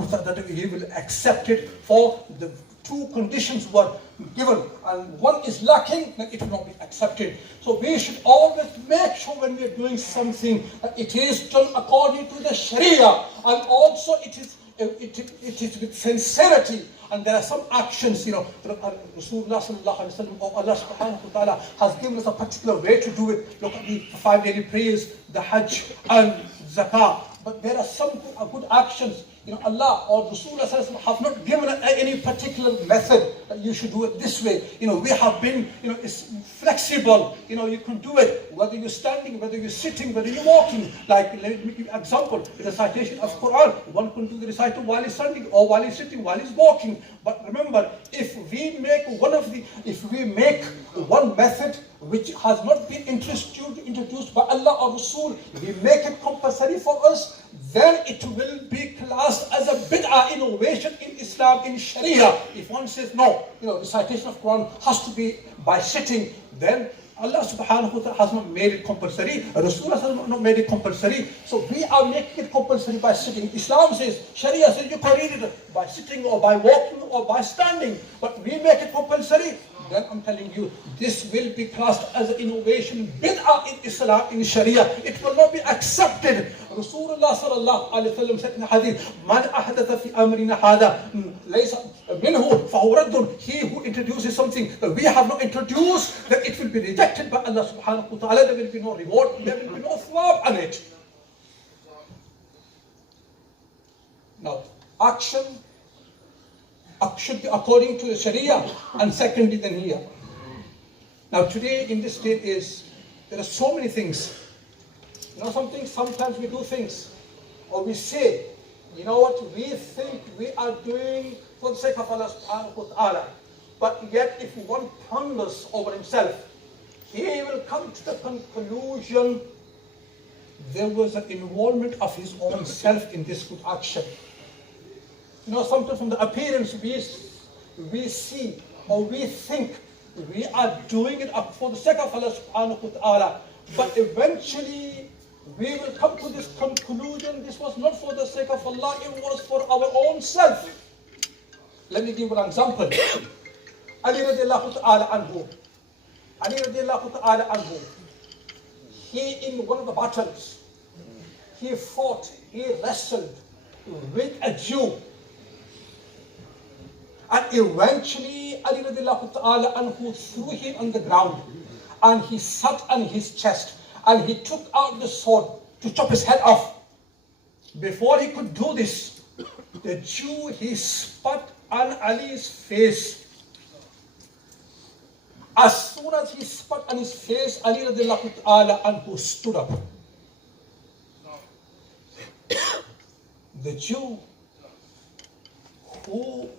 that he will accept it, for the two conditions were given and one is lacking, then it will not be accepted. So we should always make sure when we are doing something that it is done according to the Sharia, and also it is with sincerity. And there are some actions, Rasulullah sallallahu alaihi wasallam, or Allah subhanahu wa ta'ala has given us a particular way to do it. Look at the 5 daily prayers, the Hajj and Zakah. But there are some good actions. Allah or Rasulullah sallallahu alaihi wasallam have not given any particular method that you should do it this way. We have been, it's flexible. You can do it whether you're standing, whether you're sitting, whether you're walking. Like, let me give you an example. The recitation of Quran, one can do the recital while he's standing, or while he's sitting, while he's walking. But remember, if we make one method which has not been introduced by Allah or Rasul, we make it compulsory for us, then it will be classed as a bid'ah, innovation in Islam, in Sharia. If one says no, recitation of Quran has to be by sitting, then Allah subhanahu wa ta'ala has not made it compulsory. Rasulullah has not made it compulsory. So we are making it compulsory by sitting. Islam says, Sharia says you can read it by sitting or by walking or by standing. But we make it compulsory. Then I'm telling you, this will be classed as an innovation, bid'ah in Islam, in Sharia. It will not be accepted. Rasulullah sallallahu alaihi wasallam said in hadith, Man ahdatha fi amrina hada laysa minhu fahuwa raddun. He who introduces something that we have not introduced, then it will be rejected by Allah subhanahu wa ta'ala. There will be no reward, there will be no thawab on it. Now, action should be according to the Sharia, and secondly then here. Now today in this state there are so many things. Sometimes we do things, or we say, what we think we are doing for the sake of Allah subhanahu wa ta'ala. But yet if one ponders over himself, he will come to the conclusion there was an involvement of his own self in this good action. Sometimes from the appearance we see or we think we are doing it for the sake of Allah subhanahu wa ta'ala. But eventually we will come to this conclusion, this was not for the sake of Allah, it was for our own self. Let me give you an example. Ali radiallahu ta'ala anhu. He, in one of the battles, he wrestled with a Jew. And eventually, Ali radiallahu ta'ala anhu threw him on the ground, and he sat on his chest, and he took out the sword to chop his head off. Before he could do this, the Jew, he spat on Ali's face. As soon as he spat on his face, Ali radiallahu ta'ala anhu stood up. The Jew who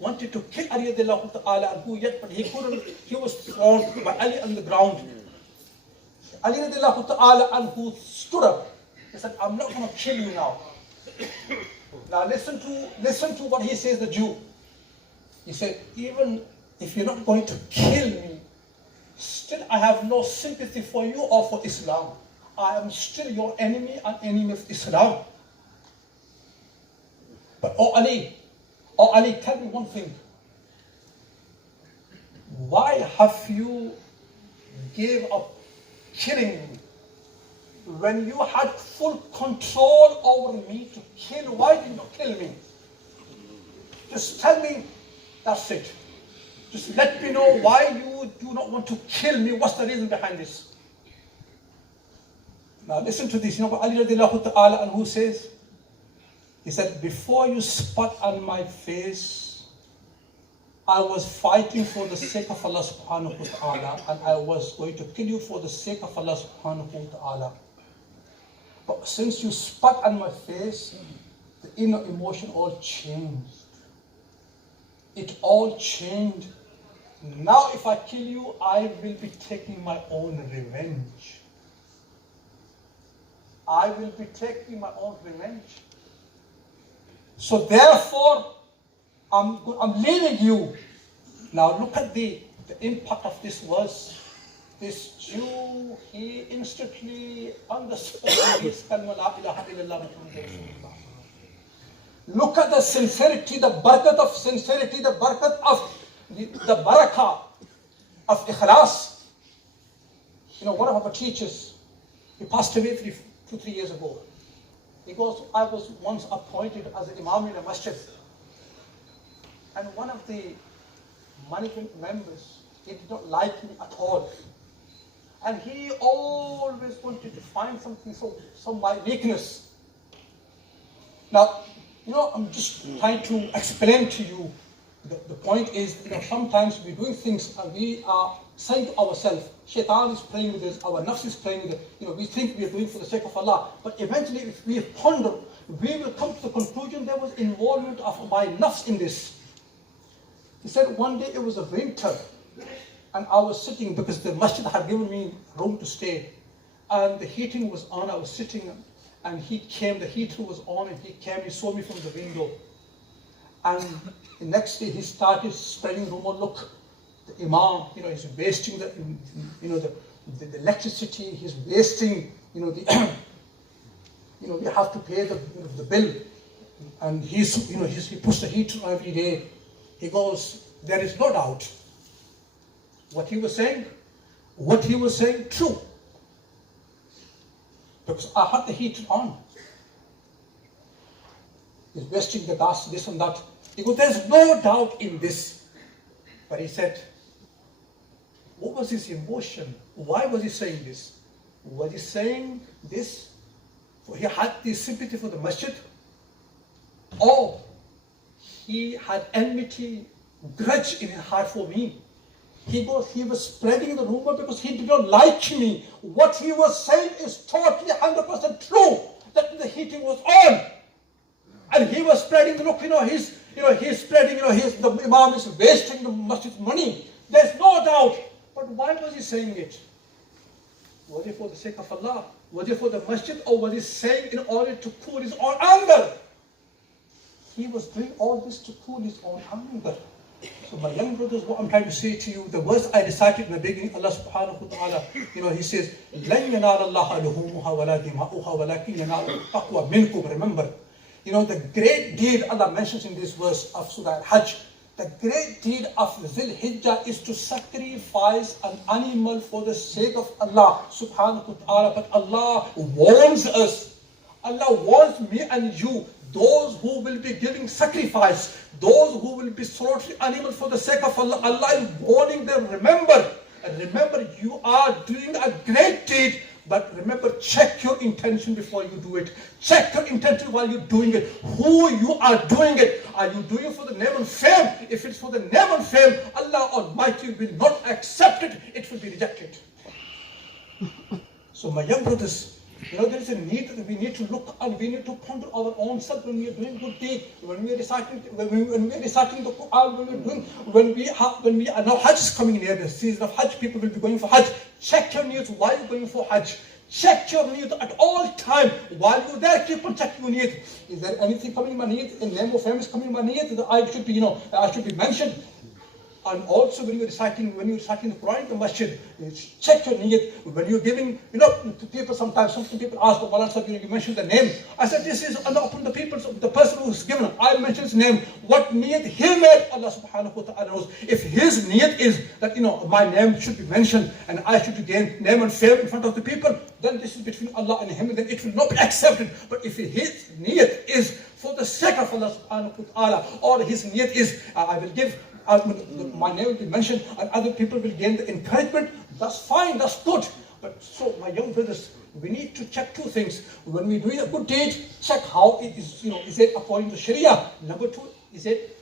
wanted to kill Ali radiallahu ta'ala anhu, yet but he couldn't, he was thrown by Ali on the ground. Ali radiallahu ta'ala anhu stood up. He said, I'm not going to kill you now. Now listen to what he says, the Jew. He said, even if you're not going to kill me, still I have no sympathy for you or for Islam. I am still your enemy and enemy of Islam. But Ali, tell me one thing. Why have you gave up killing me? When you had full control over me to kill, why did you kill me? Just tell me, that's it. Just let me know why you do not want to kill me. What's the reason behind this? Now listen to this. You know what Ali radiallahu ta'ala anhu says? He said, before you spat on my face, I was fighting for the sake of Allah subhanahu wa ta'ala, and I was going to kill you for the sake of Allah subhanahu wa ta'ala. But since you spat on my face, the inner emotion all changed. It all changed. Now if I kill you, I will be taking my own revenge. I will be taking my own revenge. So therefore, I'm leaving you. Now look at the impact of this verse. This Jew, he instantly understood his kalma la ilaha illallah Muhammadur Rasulullah. Look at the sincerity, the barakat of sincerity, the barakat of the barakah of ikhlas. You know, one of our teachers, he passed away 3 years ago. He goes, I was once appointed as an imam in a masjid. And one of the management members, he did not like me at all. And he always wanted to find something, some my weakness. Now, you know, I'm just trying to explain to you. The point is, you know, sometimes we're doing things and we are saying to ourselves, Shaitan is playing with us, our nafs is playing with us. You know, we think we are doing for the sake of Allah. But eventually, if we ponder, we will come to the conclusion there was involvement of my nafs in this. He said one day it was a winter and I was sitting because the masjid had given me room to stay. And the heating was on, I was sitting and he came, the heater was on and he came, he saw me from the window. And the next day he started spreading rumor, look, the imam, you know, he's wasting the, you know, the electricity, he's wasting, you know, the, you know, we have to pay the, you know, the bill. And he's, you know, he puts the heater on every day. He goes, there is no doubt. What he was saying, true. Because I had the heater on. He's wasting the gas, this and that. He goes, there's no doubt in this. But he said, what was his emotion? Why was he saying this? Was he saying this? For he had the sympathy for the masjid? Or he had enmity, grudge in his heart for me? He was spreading the rumor because he did not like me. What he was saying is totally 100% true. That the heating was on. And he was spreading, look, he's spreading, the imam is wasting the masjid's money. There's no doubt. But why was he saying it? Was it for the sake of Allah? Was it for the masjid? Or was he saying in order to cool his own anger? He was doing all this to cool his own anger. So my young brothers, what I'm trying to say to you, the verse I recited in the beginning, Allah subhanahu wa ta'ala, he says, لَن يَنَالَ اللَّهَ لُحُومُهَا وَلَا دِمَاؤُهَا وَلَكِنْ يَنَالُ التَّقْوَى مِنْكُمْ. Remember, the great deed Allah mentions in this verse of Surah Al-Hajj, the great deed of Zil Hijjah is to sacrifice an animal for the sake of Allah subhanahu wa ta'ala. But Allah warns us, Allah warns me and you, those who will be giving sacrifice, those who will be slaughtering animals for the sake of Allah, Allah is warning them, remember, you are doing a great deed, but remember, check your intention before you do it. Check your intention while you're doing it. Who you are doing it. Are you doing it for the name and fame? If it's for the name and fame, Allah Almighty will not accept it. It will be rejected. So my young brothers, there is a need that we need to look and we need to ponder our own self when we are doing good deed, when we are reciting the Quran, when we are now Hajj is coming near, the season of Hajj, people will be going for Hajj. Check your needs while you're going for Hajj. Check your needs at all time. While you're there, keep on checking your needs. Is there anything coming in my need? In name of fame is coming in my need that I should be, I should be mentioned. And also when you're reciting the Quran in the masjid, check your niyat. When you're giving, to people sometimes, some people ask, oh, Maulana Sahib, you mentioned the name. I said, this is Allah upon the people, the person who's given. I mentioned his name. What niyat he made, Allah subhanahu wa ta'ala knows. If his niyat is that, my name should be mentioned and I should gain name and fame in front of the people, then this is between Allah and him, then it will not be accepted. But if his niyat is for the sake of Allah subhanahu wa ta'ala, or his niyat is, I will give, my name will be mentioned and other people will gain the encouragement, that's fine, that's good. But so my young brothers, we need to check two things. When we're doing a good deed, check how it is, is it according to Sharia? Number two, is it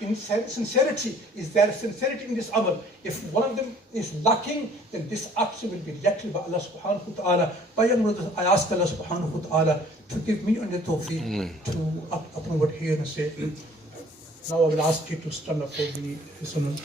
in sincerity? Is there sincerity in this amal? If one of them is lacking, then this action will be rejected by Allah subhanahu wa ta'ala. My young brothers, I ask Allah subhanahu wa ta'ala to give me and the tawfiq to upon what here and say. Now I will ask you to stand up for the sunnah.